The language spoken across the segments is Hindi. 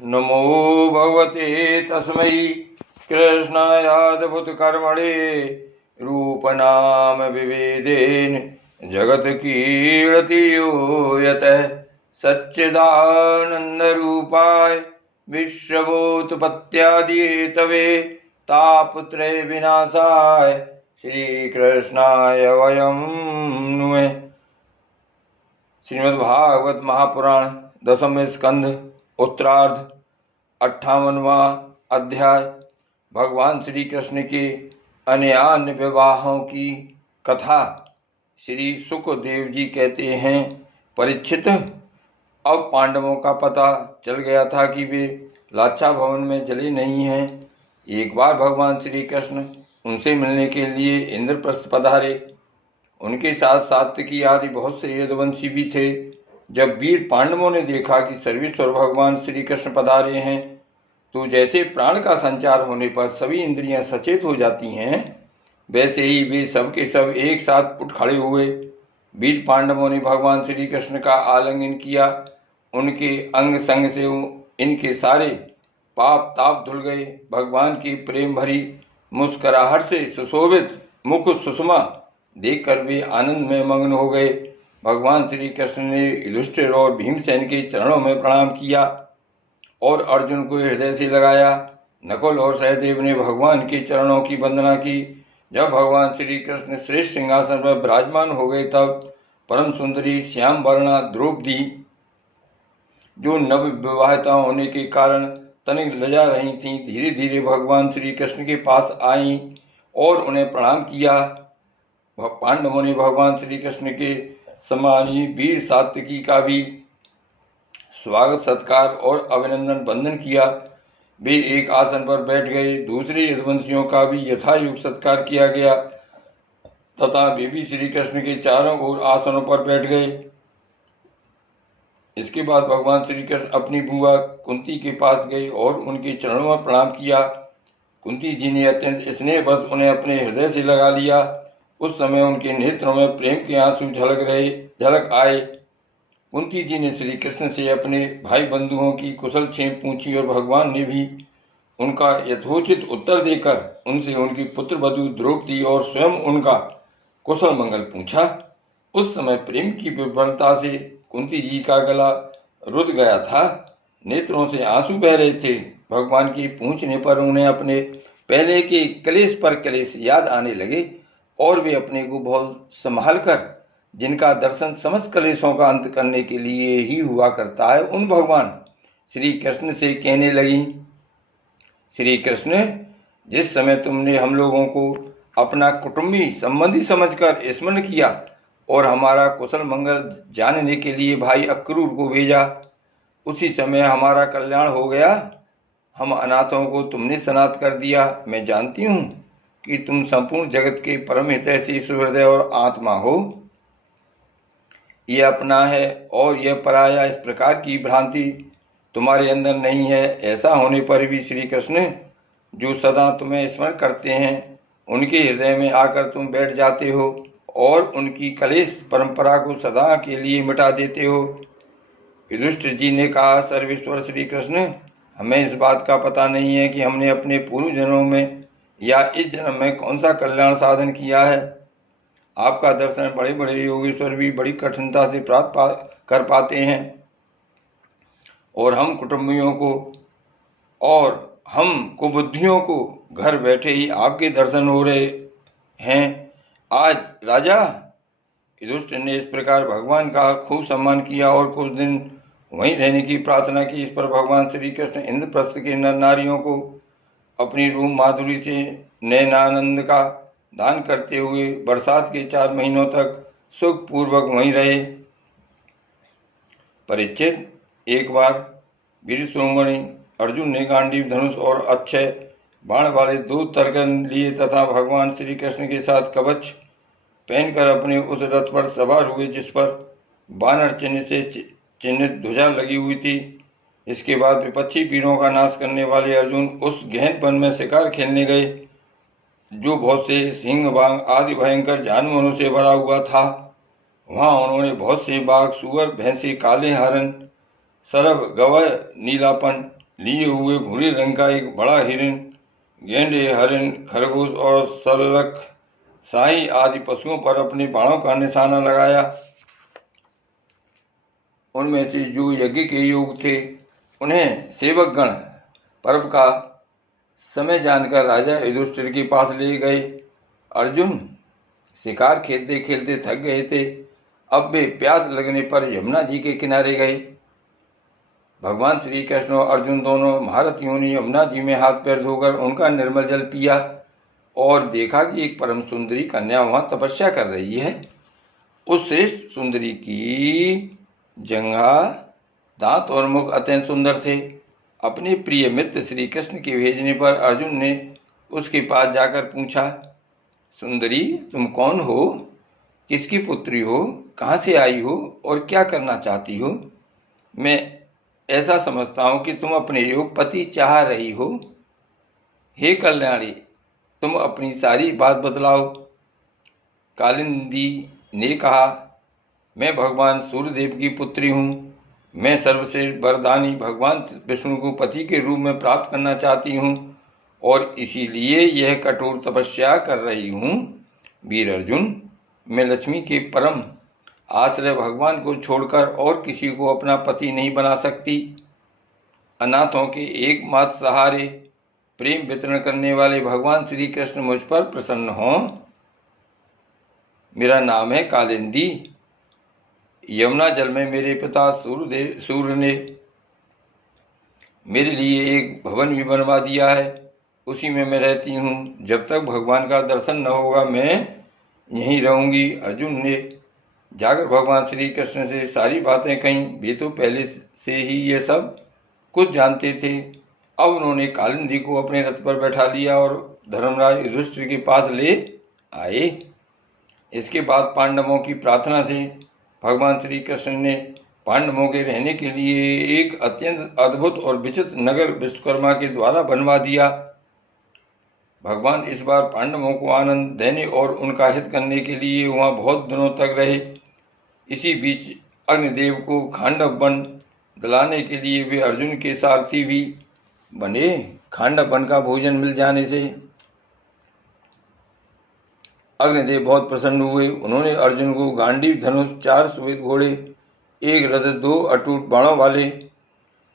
नमो भगवते तस्मै कृष्णायाद्भुतकर्मणे रूपनाम विभेदेन जगत्कीर्ति यो यतः सच्चिदानन्दरूपाय विश्वभूतपत्यादिहेतवे तापत्रय विनाशाय श्रीकृष्णाय वयं नुमः। श्रीमद्भागवत महापुराण दशम स्कंध उत्तरार्ध 58वां अध्याय। भगवान श्री कृष्ण के अन्य विवाहों की कथा। श्री सुखदेव जी कहते हैं, परीक्षित, अब पांडवों का पता चल गया था कि वे लाक्षा भवन में जले नहीं हैं। एक बार भगवान श्री कृष्ण उनसे मिलने के लिए इंद्रप्रस्थ पधारे। उनके साथ सात्यकी आदि बहुत से यदुवंशी भी थे। जब वीर पांडवों ने देखा कि सर्वेश्वर भगवान श्री कृष्ण पधारे हैं, तो जैसे प्राण का संचार होने पर सभी इंद्रियां सचेत हो जाती हैं, वैसे ही वे सब के सब एक साथ उठ खड़े हुए। वीर पांडवों ने भगवान श्री कृष्ण का आलिंगन किया। उनके अंग संग से इनके सारे पाप ताप धुल गए। भगवान की प्रेम भरी मुस्कुराहट से सुशोभित मुख सुषमा देखकर वे आनंद में मग्न हो गए। भगवान श्री कृष्ण ने युधिष्ठिर और भीमसेन के चरणों में प्रणाम किया और अर्जुन को हृदय से लगाया। नकुल और सहदेव ने भगवान के चरणों की वंदना की। जब भगवान श्री कृष्ण श्रेष्ठ सिंहासन पर विराजमान हो गए, तब परम सुंदरी श्याम वर्णा द्रौपदी, जो नव विवाहिता होने के कारण तनिक लजा रही थीं, धीरे धीरे भगवान श्री कृष्ण के पास आईं और उन्हें प्रणाम किया। पांडवों ने भगवान श्री कृष्ण के समान ही वीर सात्यकी का भी स्वागत सत्कार और अभिनंदन वंदन किया। वे एक आसन पर बैठ गए। दूसरे यदुवंशियों का भी यथायुग सत्कार किया गया तथा वे भी श्री कृष्ण के चारों ओर आसनों पर बैठ गए। इसके बाद भगवान श्री कृष्ण अपनी बुआ कुंती के पास गए और उनके चरणों में प्रणाम किया। कुंती जी ने अत्यंत स्नेहवश उन्हें अपने हृदय से लगा लिया। उस समय उनके नेत्रों में प्रेम के आंसू झलक आए। कुंती जी ने श्री कृष्ण से अपने भाई बंधुओं की कुशल क्षेम पूछी और भगवान ने भी उनका यथोचित उत्तर देकर उनसे उनकी पुत्र वधू द्रौपदी और स्वयं उनका कुशल मंगल पूछा। उस समय प्रेम की विवरता से कुंती जी का गला रुध गया था, नेत्रों से आंसू बह रहे थे। भगवान की पूछने पर उन्हें अपने पहले के क्लेश पर क्लेश याद आने लगे और वे अपने को बहुत संभाल कर, जिनका दर्शन समस्त क्लेशों का अंत करने के लिए ही हुआ करता है, उन भगवान श्री कृष्ण से कहने लगी, श्री कृष्ण, जिस समय तुमने हम लोगों को अपना कुटुंबी संबंधी समझकर स्मरण किया और हमारा कुशल मंगल जानने के लिए भाई अक्रूर को भेजा, उसी समय हमारा कल्याण हो गया। हम अनाथों को तुमने सनाथ कर दिया। मैं जानती हूँ कि तुम संपूर्ण जगत के परम हितैषी सुहृदय और आत्मा हो। यह अपना है और यह पराया, इस प्रकार की भ्रांति तुम्हारे अंदर नहीं है। ऐसा होने पर भी श्री कृष्ण, जो सदा तुम्हें स्मरण करते हैं, उनके हृदय में आकर तुम बैठ जाते हो और उनकी कलेश परंपरा को सदा के लिए मिटा देते हो। युधिष्ठिर जी ने कहा, सर्वेश्वर श्री कृष्ण, हमें इस बात का पता नहीं है कि हमने अपने पूर्व जन्मों में या इस जन्म में कौन सा कल्याण साधन किया है। आपका दर्शन बड़े बड़े योगेश्वर भी बड़ी कठिनता से प्राप्त कर पाते हैं और हम कुटुंबियों को और हम कुबुद्धियों को घर बैठे ही आपके दर्शन हो रहे हैं। आज राजा युधिष्ठिर ने इस प्रकार भगवान का खूब सम्मान किया और कुछ दिन वहीं रहने की प्रार्थना की। इस पर भगवान श्री कृष्ण इंद्रप्रस्थ के नर नारियों को अपनी रूप माधुरी से नयनानंद का दान करते हुए बरसात के 4 महीनों तक सुख पूर्वक वहीं रहे। परीक्षित, एक बार वीर शिरोमणि अर्जुन ने गांडीव धनुष और अक्षय बाण वाले 2 तरकन लिए तथा भगवान श्री कृष्ण के साथ कवच पहनकर अपने उस रथ पर सवार हुए, जिस पर बानर चिन्ह से चिन्हित ध्वजा लगी हुई थी। इसके बाद विपक्षी वीरों का नाश करने वाले अर्जुन उस गहन वन में शिकार खेलने गए, जो बहुत से सिंह, बाघ आदि भयंकर जानवरों से भरा हुआ था। वहां उन्होंने बहुत से बाघ, सुअर, भैंसे, काले हरण, सरभ, गवय, नीलापन लिए हुए भूरे रंग का एक बड़ा हिरण, गेंडे, हरिण, खरगोश और सलख, शाही आदि पशुओं पर अपने बाणों का निशाना लगाया। उनमें से जो यज्ञ के योग थे उन्हें सेवकगण पर्व का समय जानकर राजा युधिष्ठिर के पास ले गए। अर्जुन शिकार खेलते खेलते थक गए थे। अब वे प्यास लगने पर यमुना जी के किनारे गए। भगवान श्री कृष्ण और अर्जुन दोनों महारथियों ने यमुना जी में हाथ पैर धोकर उनका निर्मल जल पिया और देखा कि एक परम सुंदरी कन्या वहां तपस्या कर रही है। उस श्रेष्ठ सुंदरी की जंघा, दांत और मुख अत्यंत सुंदर थे। अपने प्रिय मित्र श्री कृष्ण के भेजने पर अर्जुन ने उसके पास जाकर पूछा, सुंदरी, तुम कौन हो? किसकी पुत्री हो? कहाँ से आई हो और क्या करना चाहती हो? मैं ऐसा समझता हूँ कि तुम अपने योग पति चाह रही हो। हे कल्याणी, तुम अपनी सारी बात बतलाओ। कालिंदी ने कहा, मैं भगवान सूर्यदेव की पुत्री हूँ। मैं सर्वश्रेष्ठ वरदानी भगवान विष्णु को पति के रूप में प्राप्त करना चाहती हूँ और इसीलिए यह कठोर तपस्या कर रही हूँ। वीर अर्जुन, मैं लक्ष्मी के परम आश्रय भगवान को छोड़कर और किसी को अपना पति नहीं बना सकती। अनाथों के एकमात्र सहारे प्रेम वितरण करने वाले भगवान श्री कृष्ण मुझ पर प्रसन्न हों। मेरा नाम है कालिंदी। यमुना जल में मेरे पिता सूर्य ने मेरे लिए एक भवन भी बनवा दिया है। उसी में मैं रहती हूँ। जब तक भगवान का दर्शन न होगा मैं यहीं रहूंगी। अर्जुन ने जाकर भगवान श्री कृष्ण से सारी बातें कहीं। वे तो पहले से ही ये सब कुछ जानते थे। अब उन्होंने कालिंदी को अपने रथ पर बैठा लिया और धर्मराज युधिष्ठिर के पास ले आए। इसके बाद पांडवों की प्रार्थना से भगवान श्री कृष्ण ने पांडवों के रहने के लिए एक अत्यंत अद्भुत और विचित्र नगर विश्वकर्मा के द्वारा बनवा दिया। भगवान इस बार पांडवों को आनंद देने और उनका हित करने के लिए वहां बहुत दिनों तक रहे। इसी बीच अग्निदेव को खांडव वन दिलाने के लिए वे अर्जुन के सारथी भी बने। खांडव वन का भोजन मिल जाने से अग्निदेव बहुत प्रसन्न हुए। उन्होंने अर्जुन को गांडीव धनुष, 4 श्वेत घोड़े, एक रथ, 2 अटूट बाणों वाले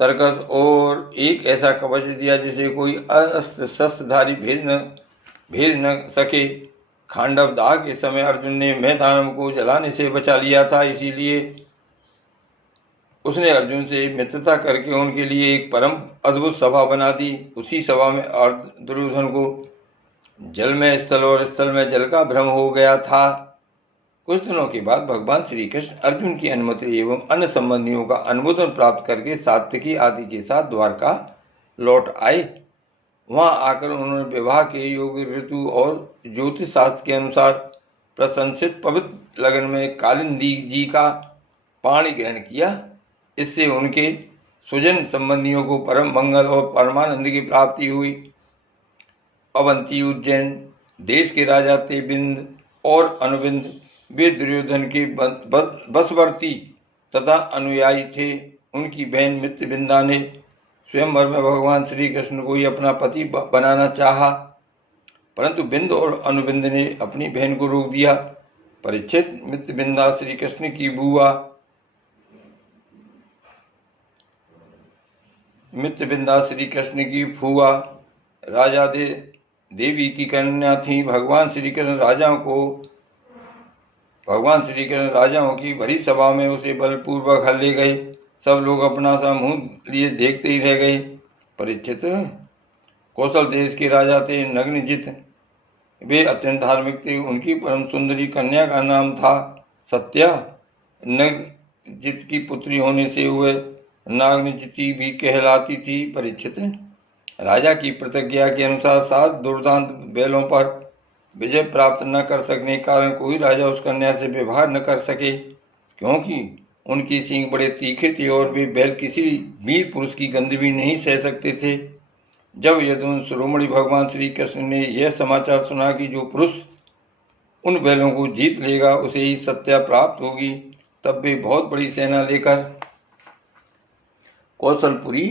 तरकस और एक ऐसा कवच दिया जिसे कोई अस्त्र शस्त्रधारी भेद न सके। खांडव दाह के समय अर्जुन ने मैदान को जलाने से बचा लिया था, इसीलिए उसने अर्जुन से मित्रता करके उनके लिए एक परम अद्भुत सभा बना दी। उसी सभा में दुर्योधन को जल में स्थल और स्थल में जल का भ्रम हो गया था। कुछ दिनों के बाद भगवान श्री कृष्ण अर्जुन की अनुमति एवं अन्य संबंधियों का अनुमोदन प्राप्त करके सात्यकी आदि के साथ द्वारका लौट आए। वहां आकर उन्होंने विवाह के योग, ऋतु और ज्योतिष शास्त्र के अनुसार प्रशंसित पवित्र लगन में कालिंदी जी का पाणी ग्रहण किया। इससे उनके स्वजन संबंधियों को परम मंगल और परमानंद की प्राप्ति हुई। अवंती उज्जैन देश के राजा थे बिंद और अनुबिंद। वे दुर्योधन के बसवर्ती तथा अनुयायी थे। उनकी बहन मित्रबिंदा ने स्वयंवर में भगवान श्री कृष्ण को ही अपना पति बनाना चाहा, परंतु बिंद और अनुबिंद ने अपनी बहन को रोक दिया। परीक्षित, मित्रबिंदा श्री कृष्ण की बुआ, मित्रबिंदा श्री कृष्ण की फुआ राजा देवी की कन्या थी। भगवान श्री कृष्ण राजाओं की भरी सभा में उसे बलपूर्वक हल ले गए। सब लोग अपना सा मुंह लिए देखते ही रह गए। परीक्षित, कौशल देश के राजा थे नग्नजित। वे अत्यंत धार्मिक थे। उनकी परम सुंदरी कन्या का नाम था सत्या। नग्नजित की पुत्री होने से वह नागनिजिती भी कहलाती थी। परीक्षित, राजा की प्रतिज्ञा के अनुसार 7 दुर्दांत बैलों पर विजय प्राप्त न कर सकने के कारण कोई राजा उस कन्या से व्यवहार न कर सके, क्योंकि उनकी सींग बड़े तीखे थे और वे बैल किसी वीर पुरुष की गंध भी नहीं सह सकते थे। जब यदुवंश शिरोमणि भगवान श्री कृष्ण ने यह समाचार सुना कि जो पुरुष उन बैलों को जीत लेगा उसे ही सत्या प्राप्त होगी, तब वे बहुत बड़ी सेना लेकर कौशलपुरी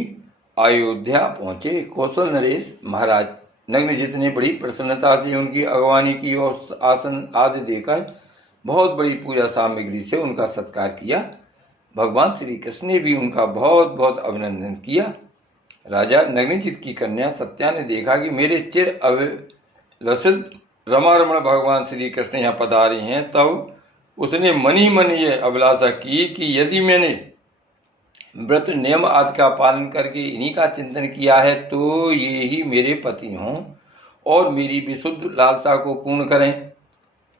अयोध्या पहुंचे। कौशल नरेश महाराज नग्नजित ने बड़ी प्रसन्नता से उनकी अगवानी की और आसन आदि देकर बहुत बड़ी पूजा सामग्री से उनका सत्कार किया। भगवान श्री कृष्ण ने भी उनका बहुत बहुत अभिनंदन किया। राजा नग्नजित की कन्या सत्या ने देखा कि मेरे चिर अभिलषित रमारमण भगवान श्री कृष्ण यहाँ पधारे हैं, तब उसने मन ही मन ये अभिलाषा की कि यदि मैंने व्रत नियम आदि का पालन करके इन्हीं का चिंतन किया है तो ये ही मेरे पति हों और मेरी विशुद्ध लालसा को पूर्ण करें।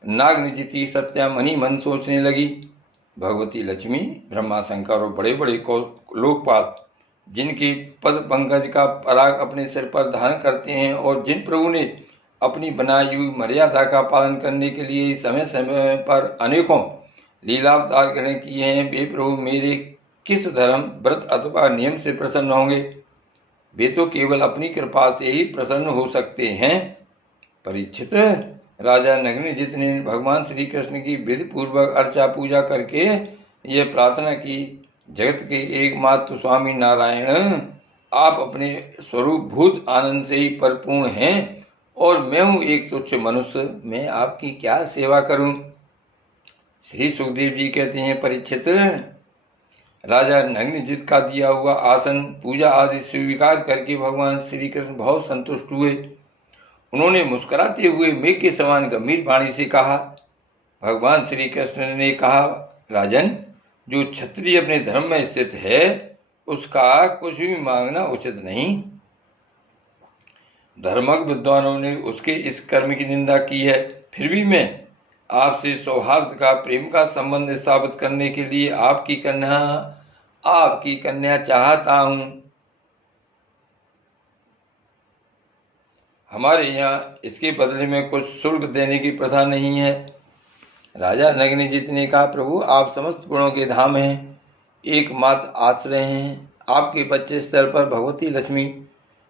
नागनिजिति सत्या मन ही मन सोचने लगी। भगवती लक्ष्मी, ब्रह्मा शंकर और बड़े बड़े लोकपाल जिनके पद पंकज का पराग अपने सिर पर धारण करते हैं और जिन प्रभु ने अपनी बनाई हुई मर्यादा का पालन करने के लिए समय समय पर अनेकों लीलावतार ग्रहण किए हैं, वे प्रभु मेरे किस धर्म व्रत अथवा नियम से प्रसन्न होंगे? वे तो केवल अपनी कृपा से ही प्रसन्न हो सकते हैं। परीक्षित, राजा नग्नजित ने भगवान श्री कृष्ण की विधि पूर्वक अर्चा पूजा करके ये प्रार्थना की, जगत के एकमात्र स्वामी नारायण, आप अपने स्वरूप भूत आनंद से ही परिपूर्ण हैं और मैं हूँ एक तुच्छ मनुष्य, मैं आपकी क्या सेवा करूं? श्री सुखदेव जी कहते हैं, परीक्षित, राजा नग्नजित का दिया हुआ आसन पूजा आदि स्वीकार करके भगवान श्री कृष्ण बहुत संतुष्ट हुए। उन्होंने मुस्कुराते हुए मेघ के समान गंभीर वाणी से कहा। भगवान श्री कृष्ण ने कहा, राजन, जो क्षत्रिय अपने धर्म में स्थित है उसका कुछ भी मांगना उचित नहीं। धर्मज्ञ विद्वानों ने उसके इस कर्म की निंदा की है, फिर भी मैं आपसे सौहार्द का, प्रेम का संबंध स्थापित करने के लिए आपकी कन्या चाहता हूं। हमारे यहाँ इसके बदले में कुछ शुल्क देने की प्रथा नहीं है। राजा नग्नजित ने कहा, प्रभु, आप समस्त गुणों के धाम हैं, एकमात्र आश्रय हैं। आपके बच्चे स्तर पर भगवती लक्ष्मी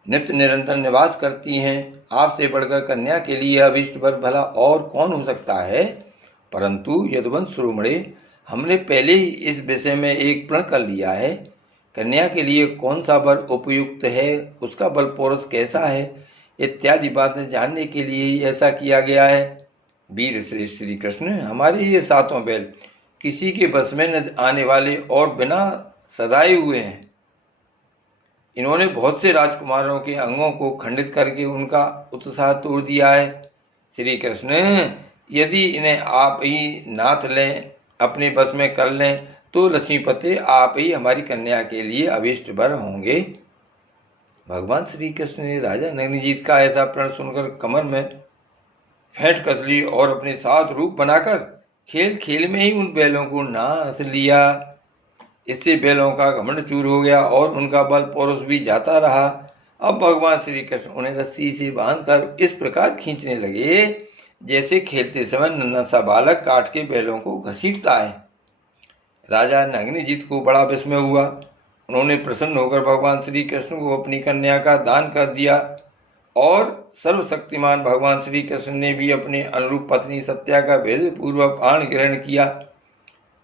नित्य निरंतर निवास करती हैं। आपसे बढ़कर कन्या के लिए अभीष्ट वर भला और कौन हो सकता है? परंतु यदुवंश शिरोमणे, हमने पहले ही इस विषय में एक प्रण कर लिया है। कन्या के लिए कौन सा वर उपयुक्त है, उसका बल पौरुष कैसा है, इत्यादि बातें जानने के लिए ही ऐसा किया गया है। वीर श्री कृष्ण, हमारे ये सातों बैल किसी के बस में न आने वाले और बिना सदाए हुए हैं। इन्होंने बहुत से राजकुमारों के अंगों को खंडित करके उनका उत्साह तोड़ दिया है। श्री कृष्ण, यदि इन्हें आप ही नाथ लें, अपने बस में कर लें, तो लक्ष्मीपते आप ही हमारी कन्या के लिए अभीष्ट वर होंगे। भगवान श्री कृष्ण ने राजा नग्नजित का ऐसा प्रण सुनकर कमर में फेंट कस ली और अपने साथ रूप बनाकर खेल खेल में ही उन बैलों को नाथ लिया। इससे बैलों का घमंड चूर हो गया और उनका बल पौरुष भी जाता रहा। अब भगवान श्री कृष्ण उन्हें रस्सी से बांधकर इस प्रकार खींचने लगे जैसे खेलते समय नन्हा सा बालक काट के बैलों को घसीटता है। राजा नग्नजित को बड़ा विस्मय हुआ। उन्होंने प्रसन्न होकर भगवान श्री कृष्ण को अपनी कन्या का दान कर दिया और सर्वशक्तिमान भगवान श्री कृष्ण ने भी अपने अनुरूप पत्नी सत्या का भेद पूर्वक प्राण ग्रहण किया।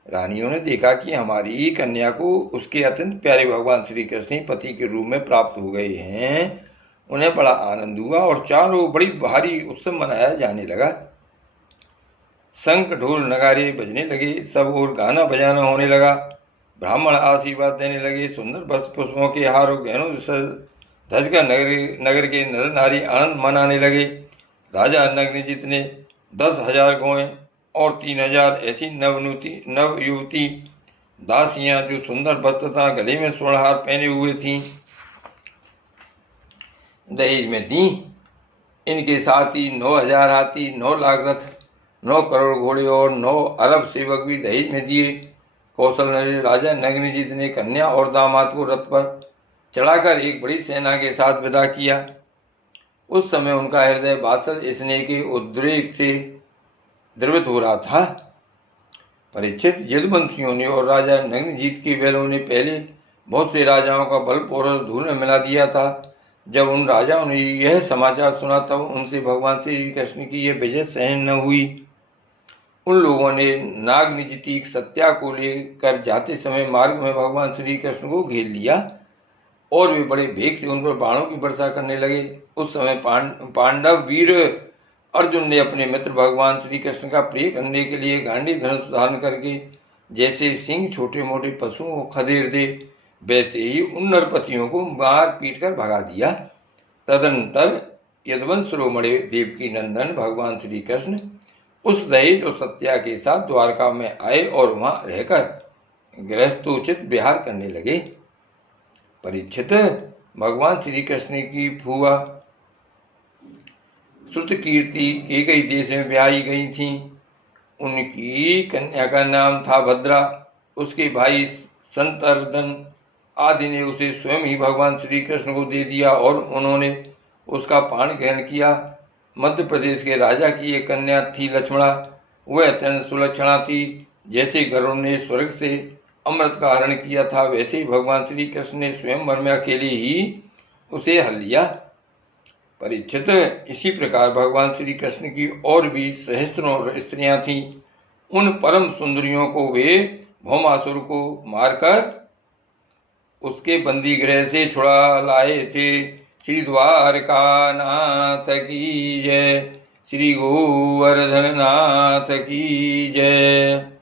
रानियों ने देखा कि हमारी कन्या को उसके अत्यंत प्यारे भगवान श्री कृष्ण पति के रूप में प्राप्त हो गए हैं। उन्हें बड़ा आनंद हुआ और चारों बड़ी भारी उत्सव मनाया जाने लगा। शंख ढोल नगारे बजने लगे, सब और गाना बजाना होने लगा। ब्राह्मण आशीर्वाद देने लगे। सुंदर वस्त्र पुष्पों के हार और गहनों धजकर नगर के नर नारी आनंद मनाने लगे। राजा नग्नजित ने 10,000 गौएं और 3,000 ऐसी नव युवती दासियां जो सुंदर वस्त्र तथा गले में स्वर्णहार पहने हुए थीं, दहेज में दी। इनके साथ ही 9,000 हाथी, 9 लाख रथ, 9 करोड़ घोड़े और 9 अरब सेवक भी दहेज में दिए। कौशल राजा नग्नजित ने कन्या और दामाद को रथ पर चढ़ाकर एक बड़ी सेना के साथ विदा किया। उस समय उनका हृदय वात्सल स्नेह के उद्रेक से द्रवित हो रहा था। परीक्षित, यदुवंशियों ने और राजा नग्नजित के बैलों ने पहले बहुत से राजाओं का बल पौरुष धूल में मिला दिया था। जब उन राजाओं ने यह समाचार सुना तब उनसे भगवान श्री कृष्ण की यह विजय सहन न हुई। उन लोगों ने नागनिजिति सत्या को लेकर जाते समय मार्ग में भगवान श्री कृष्ण को घेर लिया। और वे बड़े वेग से उन पर बाणों की वर्षा करने लगे। उस समय पांडव वीर अर्जुन ने अपने मित्र भगवान श्री कृष्ण का प्रिय करने के लिए गांडीव धनुष धारण करके जैसे सिंह छोटे मोटे पशुओं को खदेड़ दे, वैसे ही उन नरपतियों को मार पीट कर भगा दिया। तदनंतर यदुवंश शिरोमणि देवकी नंदन भगवान श्री कृष्ण उस दहेज और सत्या के साथ द्वारका में आए और वहां रहकर गृहस्थोचित विहार करने लगे। परीक्षित, भगवान श्री कृष्ण की फुआ श्रुतकीर्ति केकई देश में ब्याही गई थी। उनकी कन्या का नाम था भद्रा। उसके भाई संतर्दन आदि ने उसे स्वयं ही भगवान श्री कृष्ण को दे दिया और उन्होंने उसका पान ग्रहण किया। मध्य प्रदेश के राजा की एक कन्या थी लक्ष्मणा। वह अत्यंत सुलक्षणा थी। जैसे गरुड़ ने स्वर्ग से अमृत का हरण किया था, वैसे ही भगवान श्री कृष्ण ने स्वयं में अकेले ही उसे हल लिया। परीक्षित, इसी प्रकार भगवान श्री कृष्ण की और भी सहस्त्रों स्त्रियां थीं। उन परम सुंदरियों को वे भौमासुर को मारकर उसके बंदी गृह से छुड़ा लाए थे। श्री द्वारकानाथ की जय। श्री गोवर्धन नाथ की जय।